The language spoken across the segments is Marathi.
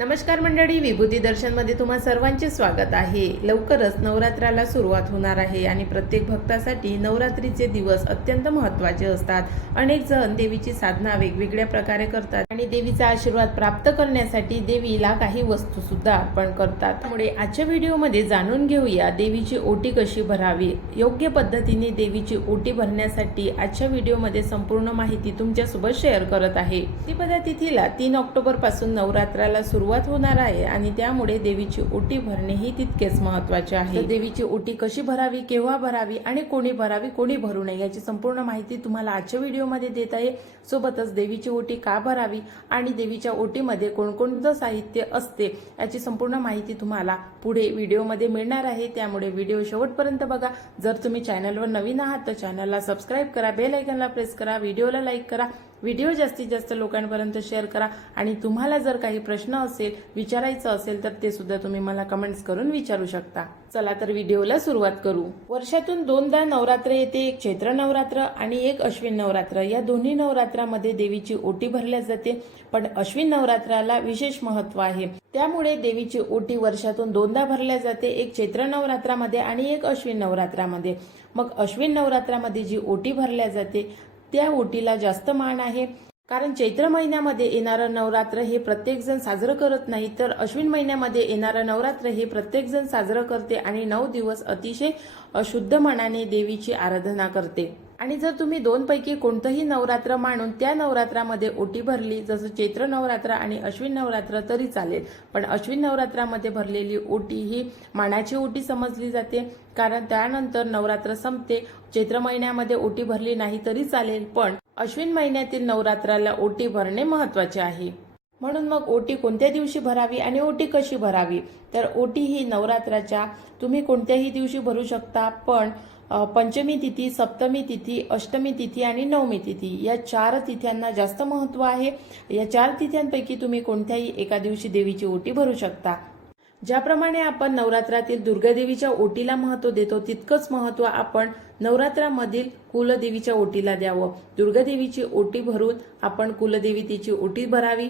नमस्कार मंडळी विभूती दर्शनमध्ये तुम्हा सर्वांचे स्वागत आहे. लवकरच नवरात्राला सुरुवात होणार आहे आणि प्रत्येक भक्तासाठी नवरात्रीचे दिवस अत्यंत महत्त्वाचे असतात. अनेक जण देवीची साधना वेगवेगळ्या प्रकारे करतात आणि देवीचा आशीर्वाद प्राप्त करण्यासाठी देवीला काही वस्तू सुद्धा अर्पण करतात. त्यामुळे आजच्या व्हिडिओमध्ये जाणून घेऊया देवीची ओटी कशी भरावी. योग्य पद्धतीने देवीची ओटी भरण्यासाठी आजच्या व्हिडिओमध्ये संपूर्ण माहिती तुमच्यासोबत शेअर करत आहे. प्रतिपदा तिथीला तीन ऑक्टोबरपासून नवरात्राला सुरुवात होणार आहे आणि त्यामुळे देवीची ओटी भरणे ही तितकेच महत्त्वाचे आहे. देवीची ओटी कशी भरावी केव्हा भरावी आणि कोणी भरावी कोणी भरू नये याची संपूर्ण माहिती तुम्हाला आजच्या व्हिडिओमध्ये देत आहे. सोबतच देवीची ओटी का भरावी आणि देवीच्या ओटीमध्ये कोणकोणतं साहित्य असते याची संपूर्ण माहिती तुम्हाला पुढे व्हिडिओमध्ये मिळणार आहे. त्यामुळे व्हिडिओ शेवटपर्यंत बघा. जर तुम्ही चॅनलवर नवीन आहात तर चॅनलला सबस्क्राईब करा बेल आयकनला प्रेस करा व्हिडिओला लाईक करा. व्हिडिओ जास्तीत जास्त लोकांपर्यंत शेअर करा. आणि तुम्हाला जर काही प्रश्न असेल विचारायचं असेल तर ते सुद्धा तुम्ही मला कमेंट्स करून विचारू शकता. चला तर व्हिडिओला सुरुवात करू. वर्षातून दोनदा नवरात्र येते. एक चैत्र नवरात्र आणि एक अश्विन नवरात्र. या दोन्ही नवरात्रामध्ये देवीची ओटी भरल्या जाते. पण अश्विन नवरात्राला विशेष महत्त्व आहे. त्यामुळे देवीची ओटी वर्षातून दोनदा भरल्या जाते. एक चैत्र नवरात्रामध्ये आणि एक अश्विन नवरात्रामध्ये. मग अश्विन नवरात्रामध्ये जी ओटी भरल्या जाते त्या ओटीला जास्त मान आहे. कारण चैत्र महिन्यामध्ये येणारं नवरात्र हे प्रत्येकजण साजरं करत नाही तर अश्विन महिन्यामध्ये येणारं नवरात्र हे प्रत्येकजण साजरं करते आणि नऊ दिवस अतिशय अशुद्ध मनाने देवीची आराधना करते. आणि जर तुम्ही दोनपैकी कोणतंही नवरात्र मानून त्या नवरात्रामध्ये ओटी भरली जसं चैत्र नवरात्र आणि अश्विन नवरात्र तरी चालेल. पण अश्विन नवरात्रामध्ये भरलेली ओटी ही मानाची ओटी समजली जाते. कारण त्यानंतर नवरात्र संपते. चैत्र महिन्यामध्ये ओटी भरली नाही तरी चालेल पण अश्विन महिन्यातील नवरात्राला ओटी भरणे महत्त्वाचे आहे. म्हणून मग ओटी कोणत्या दिवशी भरावी आणि ओटी कशी भरावी? तर ओटी ही नवरात्राच्या तुम्ही कोणत्याही दिवशी भरू शकता पण पंचमी तिथी सप्तमी तिथी अष्टमी तिथी आणि नवमी तिथी या चार तिथ्यांना जास्त महत्त्व आहे. या चार तिथ्यांपैकी तुम्ही कोणत्याही एका दिवशी देवीची ओटी भरू शकता. ज्याप्रमाणे आपण नवरात्रातील दुर्गादेवीच्या ओटीला महत्त्व देतो तितकंच महत्त्व आपण नवरात्रामधील कुलदेवीच्या ओटीला द्यावं. दुर्गादेवीची ओटी भरून आपण कुलदेवी तिची ओटी भरावी.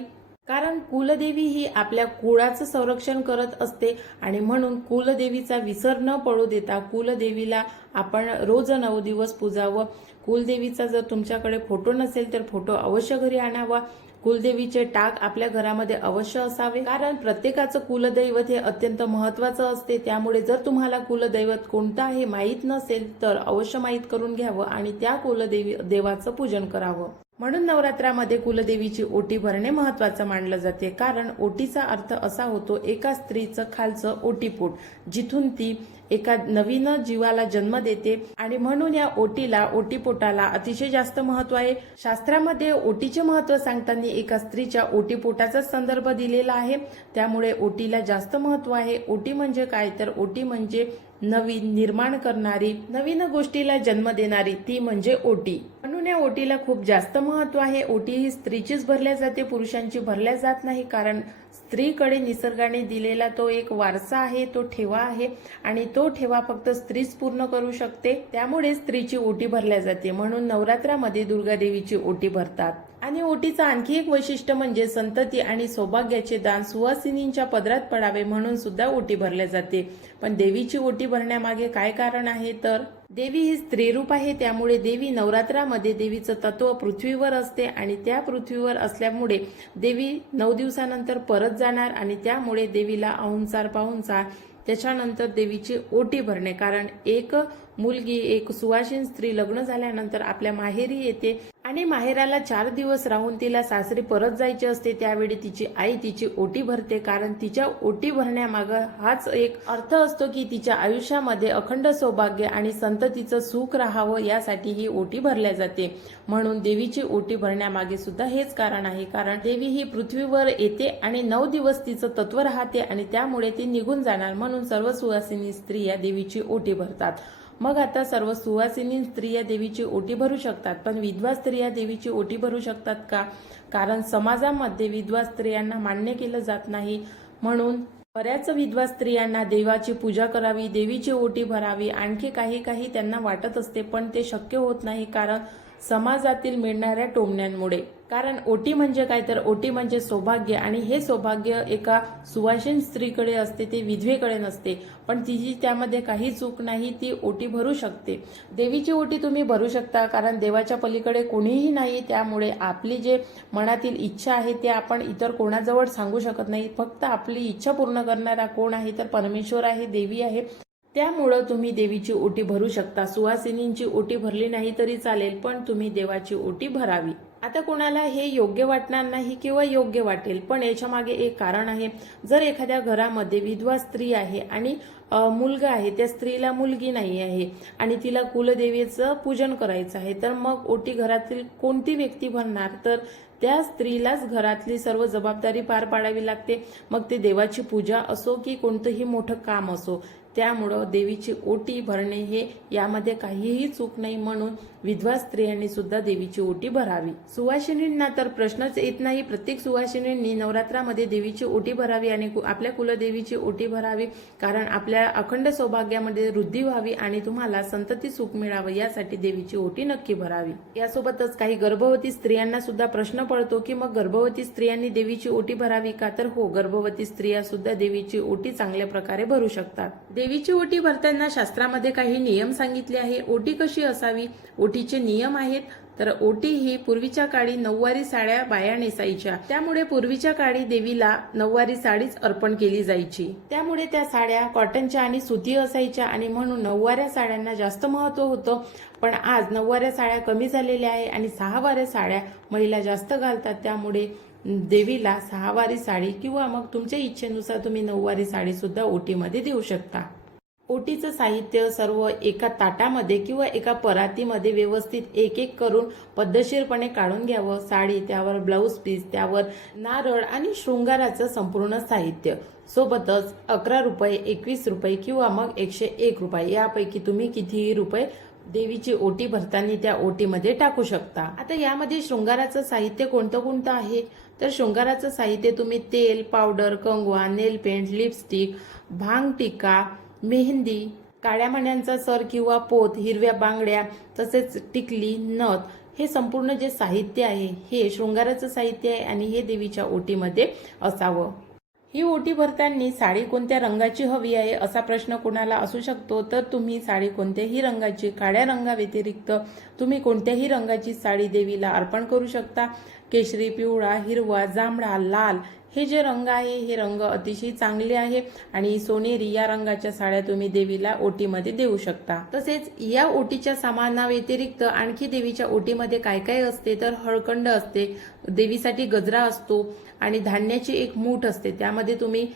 कारण कुलदेवी ही आपल्या कुळाचं संरक्षण करत असते आणि म्हणून कुलदेवीचा विसर न पडू देता कुलदेवीला आपण रोज नऊ दिवस पूजावं. कुलदेवीचा जर तुमच्याकडे फोटो नसेल तर फोटो अवश्य घरी आणावा. कुलदेवीचे टाक आपल्या घरामध्ये अवश्य असावे. कारण प्रत्येकाचं कुलदैवत हे अत्यंत महत्वाचं असते. त्यामुळे जर तुम्हाला कुलदैवत कोणतं आहे माहीत नसेल तर अवश्य माहीत करून घ्यावं आणि त्या कुलदेवी देवाचं पूजन करावं. म्हणून नवरात्रामध्ये कुलदेवीची ओटी भरणे महत्वाचं मानलं जाते. कारण ओटीचा अर्थ असा होतो एका स्त्रीचं खालचं ओटीपोट जिथून ती एका नवीन जीवाला जन्म देते आणि म्हणून या ओटीला ओटीपोटाला अतिशय जास्त महत्त्व आहे. शास्त्रामध्ये ओटीचे महत्त्व सांगताना एका स्त्रीच्या ओटीपोटाचा संदर्भ दिलेला आहे. त्यामुळे ओटीला जास्त महत्त्व आहे. ओटी म्हणजे काय? तर ओटी म्हणजे नवीन निर्माण करणारी नवीन गोष्टीला जन्म देणारी ती म्हणजे ओटी. म्हणून या ओटीला खूप जास्त महत्त्व आहे. ओटी ही स्त्रीचीच भरल्या जाते पुरुषांची भरल्या जात नाही कारण स्त्रीकडे निसर्गाने दिलेला तो एक वारसा आहे तो ठेवा आहे आणि तो ठेवा फक्त स्त्रीच पूर्ण करू शकते. त्यामुळे स्त्रीची ओटी भरल्या जाते. म्हणून नवरात्रामध्ये दुर्गादेवीची ओटी भरतात. आणि ओटीचं आणखी एक वैशिष्ट्य म्हणजे संतती आणि सौभाग्याचे दान सुवासिनींच्या पदरात पडावे म्हणून सुद्धा ओटी भरल्या जाते. पण देवीची ओटी भरण्यामागे काय कारण आहे तर? देवी ही स्त्रीरूप आहे त्यामुळे देवी नवरात्रामध्ये देवीचं तत्व पृथ्वीवर असते आणि त्या पृथ्वीवर असल्यामुळे देवी नऊ दिवसानंतर परत जाणार आणि त्यामुळे देवीला अहुंसार पाहुणसार त्याच्यानंतर देवीची ओटी भरणे. कारण एक मुलगी एक सुवासीन स्त्री लग्न झाल्यानंतर आपल्या माहेरी येते. आणि माहेराला चार दिवस राहून तिला सासरी परत जायचे असते त्यावेळी तिची आई तिची ओटी भरते. कारण तिच्या ओटी भरण्यामागं हाच एक अर्थ असतो की तिच्या आयुष्यामध्ये अखंड सौभाग्य आणि संततीचं सुख राहावं यासाठी ही ओटी भरल्या जाते. म्हणून देवीची ओटी भरण्यामागे सुद्धा हेच कारण आहे. कारण देवी ही पृथ्वीवर येते आणि नऊ दिवस तिचं तत्व राहते आणि त्यामुळे ती निघून जाणार. म्हणून सर्व सुवासिनी स्त्रिया देवीची ओटी भरतात. मग आता सर्व सुवासिनी स्त्रिया देवीची ओटी भरू शकतात. पण विधवा स्त्रिया देवीची ओटी भरू शकतात का? कारण समाजामध्ये विधवा स्त्रियांना मान्य केलं जात नाही. म्हणून बऱ्याच विधवा स्त्रियांना देवाची पूजा करावी देवीची ओटी भरावी आणखी काही काही त्यांना वाटत असते पण ते शक्य होत नाही कारण समाजातील मिळणाऱ्या टोमण्यांमुळे. कारण ओटी म्हणजे काय तर ओटी म्हणजे सौभाग्य आणि हे सौभाग्य एका सुवासिन स्त्रीकडे असते ते विधवेकडे नसते. पण तिची त्यामध्ये काही चूक नाही ती ओटी भरू शकते. देवीची ओटी तुम्ही भरू शकता कारण देवाच्या पलीकडे कोणीही नाही. त्यामुळे आपली जे मनातील इच्छा आहे ते आपण इतर कोणाजवळ सांगू शकत नाही. फक्त आपली इच्छा पूर्ण करणारा कोण आहे तर परमेश्वर आहे देवी आहे. त्यामुळं तुम्ही देवीची ओटी भरू शकता. सुवासिनींची ओटी भरली नाही तरी चालेल पण तुम्ही देवाची ओटी भरावी. आता कोणाला हे योग्य वाटणार नाही किंवा योग्य वाटेल पण याच्या मागे एक कारण आहे. जर एखाद्या घरामध्ये विधवा स्त्री आहे आणि मुलगा आहे त्या स्त्रीला मुलगी नाही आहे आणि तिला कुलदेवीचं पूजन करायचं आहे तर मग ओटी घरातील कोणती व्यक्ती भरणार? तर त्या स्त्रीलाच घरातली सर्व जबाबदारी पार पाडावी लागते. मग ते देवाची पूजा असो की कोणतंही मोठं काम असो त्यामुळं देवीची ओटी भरणे हे यामध्ये काहीही चूक नाही. म्हणून विधवा स्त्रियांनी सुद्धा देवीची ओटी भरावी. सुवासिनींना तर प्रश्नच येत नाही. प्रत्येक सुवासिनींनी नवरात्रामध्ये देवीची ओटी भरावी आणि कु- आपल्या कुलदेवीची ओटी भरावी कारण आपल्या अखंड सौभाग्यामध्ये वृद्धी व्हावी आणि तुम्हाला संतती सुख मिळावं यासाठी देवीची ओटी नक्की भरावी. यासोबतच काही गर्भवती स्त्रियांना सुद्धा प्रश्न पडतो की मग गर्भवती स्त्रियांनी देवीची ओटी भरावी का? तर हो गर्भवती स्त्रिया सुद्धा देवीची ओटी चांगल्या प्रकारे भरू शकतात. देवीची ओटी भरताना शास्त्रामध्ये काही नियम सांगितले आहे. ओटी कशी असावी? ओटी ओटीचे नियम आहेत तर ओटी ही पूर्वीच्या काळी नऊवारी साड्या बाया नेसायच्या. त्यामुळे पूर्वीच्या काळी देवीला नऊवारी साडीच अर्पण केली जायची. त्यामुळे त्या साड्या कॉटनच्या आणि सुती असायच्या आणि म्हणून नऊवाऱ्या साड्यांना जास्त महत्त्व होतं. पण आज नऊवाऱ्या साड्या कमी झालेल्या आहे आणि सहावाऱ्या साड्या महिला जास्त घालतात. त्यामुळे देवीला सहावारी साडी किंवा मग तुमच्या इच्छेनुसार तुम्ही नऊवारी साडी सुद्धा ओटीमध्ये देऊ शकता. ओटीचं साहित्य सर्व एका ताटामध्ये किंवा एका परातीमध्ये व्यवस्थित एक एक करून पद्धतशीरपणे काढून घ्यावं. साडी त्यावर ब्लाऊज पीस त्यावर नारळ आणि शृंगाराचं संपूर्ण साहित्य. सोबतच अकरा रुपये एकवीस रुपये किंवा मग एकशे एक रुपये. यापैकी तुम्ही कितीही रुपये देवीची ओटी भरताना त्या ओटीमध्ये टाकू शकता. आता यामध्ये शृंगाराचं साहित्य कोणतं कोणतं आहे? तर शृंगाराचं साहित्य तुम्ही तेल पावडर कंगवा नेल पेंट लिपस्टिक भांग टिका मेहंदी काळ्या मण्यांचा सर किंवा पोत हिरव्या बांगड्या तसेच टिकली नथ हे संपूर्ण जे साहित्य आहे हे शृंगाराचं साहित्य आहे आणि हे देवीच्या ओटीमध्ये असावं. ही ओटी भरताना साडी कोणत्या रंगाची हवी आहे असा प्रश्न कोणाला असू शकतो? तर तुम्ही साडी कोणत्याही रंगाची काळ्या रंगाव्यतिरिक्त तुम्ही कोणत्याही रंगाची साडी देवीला अर्पण करू शकता. केशरी पिवळा हिरवा जांभळा लाल हे जे रंग आहे हे रंग अतिशय चांगले आहे आणि सोनेरी या रंगाच्या साड्या तुम्ही देवीला ओटीमध्ये देऊ शकता. तसेच या ओटीच्या सामानाव्यतिरिक्त आणखी देवीच्या ओटीमध्ये काय काय असते तर हळकंड असते. देवीसाठी गजरा असतो आणि धान्याची एक मूठ असते. त्यामध्ये तुम्ही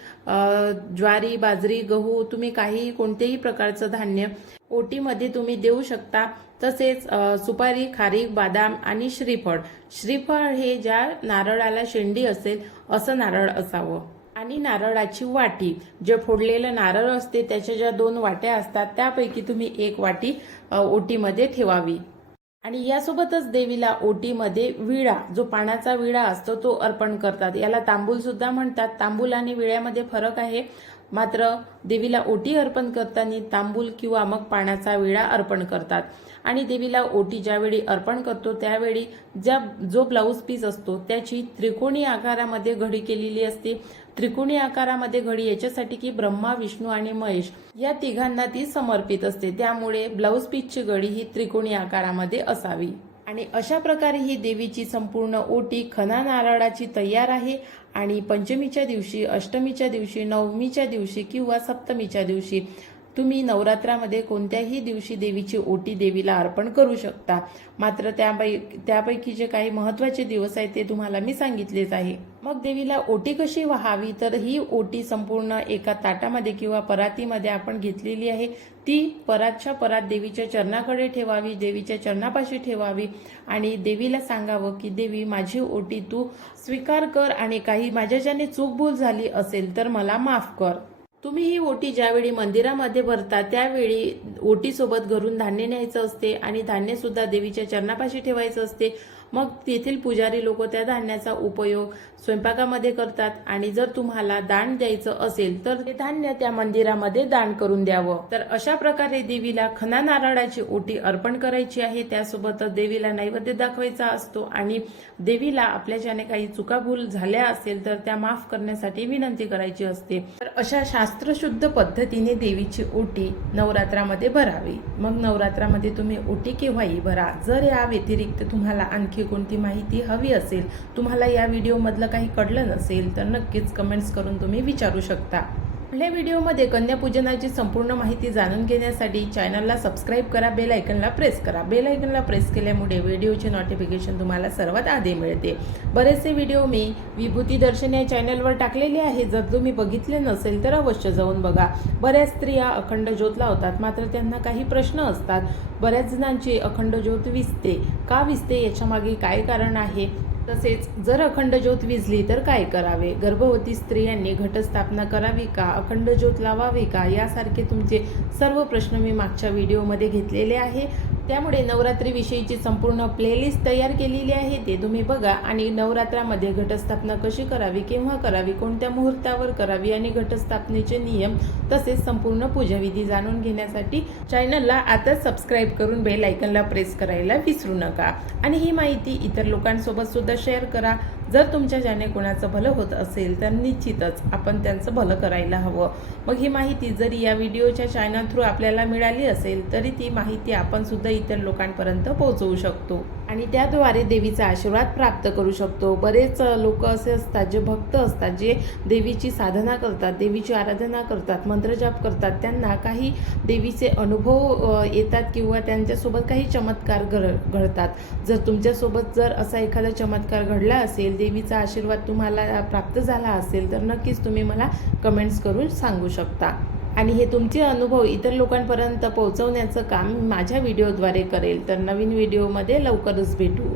ज्वारी बाजरी गहू तुम्ही काही कोणतेही प्रकारचं धान्य ओटीमध्ये तुम्ही देऊ शकता. तसेच सुपारी खारीक बादाम आणि श्रीफळ. श्रीफळ हे ज्या नारळाला शेंडी असेल असं नारळ असावं. आणि नारळाची वाटी. जे फोडलेलं नारळ असते त्याच्या ज्या दोन वाट्या असतात त्यापैकी तुम्ही एक वाटी ओटीमध्ये ठेवावी. आणि यासोबतच देवीला ओटीमध्ये विळा जो पाण्याचा विळा असतो तो अर्पण करतात. याला तांबूल सुद्धा म्हणतात. तांबूल आणि विळ्यामध्ये फरक आहे. मात्र देवीला ओटी अर्पण करताना तांबूल किंवा मग पाण्याचा विळा अर्पण करतात. आणि देवीला ओटी ज्यावेळी अर्पण करतो त्यावेळी ज्या जो ब्लाऊज पीस असतो त्याची त्रिकोणी आकारामध्ये घडी केलेली असते. त्रिकोणी आकारामध्ये घडी याच्यासाठी की ब्रह्मा विष्णू आणि महेश या तिघांना ती समर्पित असते. त्यामुळे ब्लाऊज पीसची घडी ही त्रिकोणी आकारामध्ये असावी. आणि अशा प्रकारे ही देवीची संपूर्ण ओटी खना नारळाची तयार आहे. आणि पंचमीच्या दिवशी अष्टमीच्या दिवशी नवमीच्या दिवशी किंवा सप्तमीच्या दिवशी तुम्ही नवरात्रामध्ये कोणत्याही दिवशी देवीची ओटी देवीला अर्पण करू शकता. मात्र त्यापै त्यापैकी जे काही महत्त्वाचे दिवस आहेत ते तुम्हाला मी सांगितलेच आहे. मग देवीला ओटी कशी व्हावी? तर ही ओटी संपूर्ण एका ताटामध्ये किंवा परातीमध्ये आपण घेतलेली आहे. ती परातच्या परात देवीच्या चरणाकडे ठेवावी देवीच्या चरणापाशी ठेवावी. आणि देवीला सांगावं की देवी माझी ओटी तू स्वीकार कर आणि काही माझ्याच्याने चूक भूल झाली असेल तर मला माफ कर. तुम्ही ही ओटी ज्यावेळी मंदिरामध्ये भरता त्यावेळी ओटीसोबत घरून धान्य न्यायचं असते आणि धान्य सुद्धा देवीच्या चरणापाशी ठेवायचं असते. मग तेथील पुजारी लोक त्या धान्याचा उपयोग स्वयंपाकामध्ये करतात आणि जर तुम्हाला दान द्यायचं असेल तर ते धान्य त्या मंदिरामध्ये दान करून द्यावं. तर अशा प्रकारे देवीला खना नारळाची ओटी अर्पण करायची आहे. त्यासोबतच देवीला नैवेद्य दाखवायचा असतो आणि देवीला आपल्या ज्याने काही चुकाभूल झाल्या असेल तर त्या माफ करण्यासाठी विनंती करायची असते. तर अशा शास्त्रशुद्ध पद्धतीने देवीची ओटी नवरात्रामध्ये भरावी. मग नवरात्रामध्ये तुम्ही ओटी केव्हाही भरा. जर या व्यतिरिक्त तुम्हाला आणखी कोणती माहिती हवी असेल तुम्हाला या व्हिडिओमधलं काही कळलं नसेल तर नक्कीच कमेंट्स करून तुम्ही विचारू शकता. आपल्या व्हिडिओमध्ये कन्यापूजनाची संपूर्ण माहिती जाणून घेण्यासाठी चॅनलला सबस्क्राईब करा बेल आयकनला प्रेस करा. बेल आयकनला प्रेस केल्यामुळे व्हिडिओचे नोटिफिकेशन तुम्हाला सर्वात आधी मिळते. बरेचसे व्हिडिओ मी विभूती दर्शन या चॅनलवर टाकलेले आहे. जर तुम्ही बघितले नसेल तर अवश्य जाऊन बघा. बऱ्याच स्त्रिया अखंड ज्योत लावतात मात्र त्यांना काही प्रश्न असतात. बऱ्याच जणांची अखंड ज्योत विसते. का विसते? याच्यामागे काय कारण आहे? तसेच जर अखंड ज्योत विजली तर काय करावे? गर्भवती स्त्रियांनी घटस्थापना करावी का? अखंड ज्योत लावावी का? यासारखे तुमचे सर्व प्रश्न मी मागच्या व्हिडिओमध्ये घेतलेले आहे. त्यामुळे नवरात्रीविषयीची संपूर्ण प्लेलिस्ट तयार केलेली आहे. ते तुम्ही बघा आणि नवरात्रामध्ये घटस्थापना कशी करावी केव्हा करावी कोणत्या मुहूर्तावर करावी आणि घटस्थापनेचे नियम तसेच संपूर्ण पूजाविधी जाणून घेण्यासाठी चॅनलला आताच सबस्क्राईब करून बेल आयकनला प्रेस करायला विसरू नका. आणि ही माहिती इतर लोकांसोबत सुद्धा शेअर करा. जर तुमच्या ज्याने कोणाचं भलं होत असेल तर निश्चितच आपण त्यांचं भलं करायला हवं. मग ही माहिती जरी या व्हिडिओच्या चॅनल थ्रू आपल्याला मिळाली असेल तरी ती माहिती आपण सुद्धा इतर लोकांपर्यंत पोहोचवू शकतो. आणि त्याद्वारे देवीचा आशीर्वाद प्राप्त करू शकतो. बरेच लोक असे असतात जे भक्त असतात जे देवीची साधना करतात देवीची आराधना करतात मंत्रजाप करतात. त्यांना काही देवीचे अनुभव येतात किंवा त्यांच्यासोबत काही चमत्कार घड घडतात. जर तुमच्यासोबत जर असा एखादा चमत्कार घडला असेल देवीचा आशीर्वाद तुम्हाला प्राप्त झाला असेल तर नक्कीच तुम्ही मला कमेंट्स करून सांगू शकता. आणि हे तुमचे अनुभव इतर लोकांपर्यंत पोहोचवण्याचं काम मी माझ्या व्हिडिओद्वारे करेल. तर नवीन व्हिडिओमध्ये लवकरच भेटू.